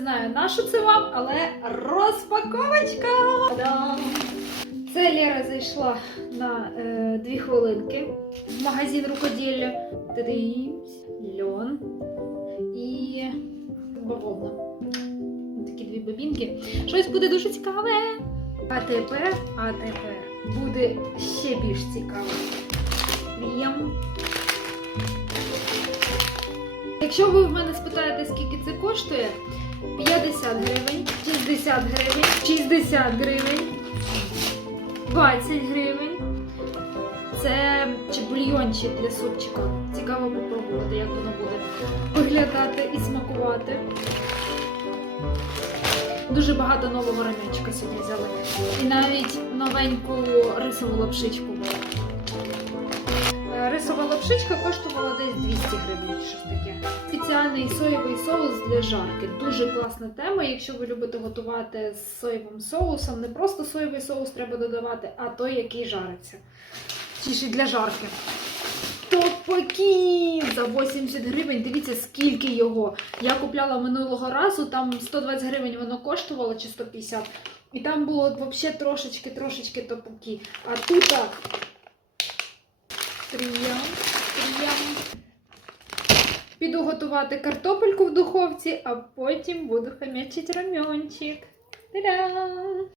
знаю, на що це вам, але розпаковочка! Та-дам! Це Лера зайшла на е, дві хвилинки в магазин рукоділля. Дивимось, льон і бавовна. Такі дві бобінки. Щось буде дуже цікаве. А тепер, а тепер буде ще більш цікаво. Прям. Якщо ви в мене спитаєте, скільки це коштує, 50 гривень, 60 гривень, 60 гривень, 20 гривень. Це чи бульйончик для супчика. Цікаво попробувати, як воно буде виглядати і смакувати. Дуже багато нового рам'янчика сьогодні взяли. І навіть новеньку рисову лапшичку. Лапшичка коштувала десь 200 гривень, щось таке. Спеціальний соєвий соус для жарки. Дуже класна тема. Якщо ви любите готувати з соєвим соусом, не просто соєвий соус треба додавати, а той, який жариться. Чи для жарки. Топакі за 80 гривень. Дивіться, скільки його. Я купляла минулого разу, там 120 гривень воно коштувало чи 150. І там було взагалі трошечки-трошечки топакі. А тут так. Піду готувати картопельку в духовці, а потім буду хам'ячити рамьончик. Та-дам!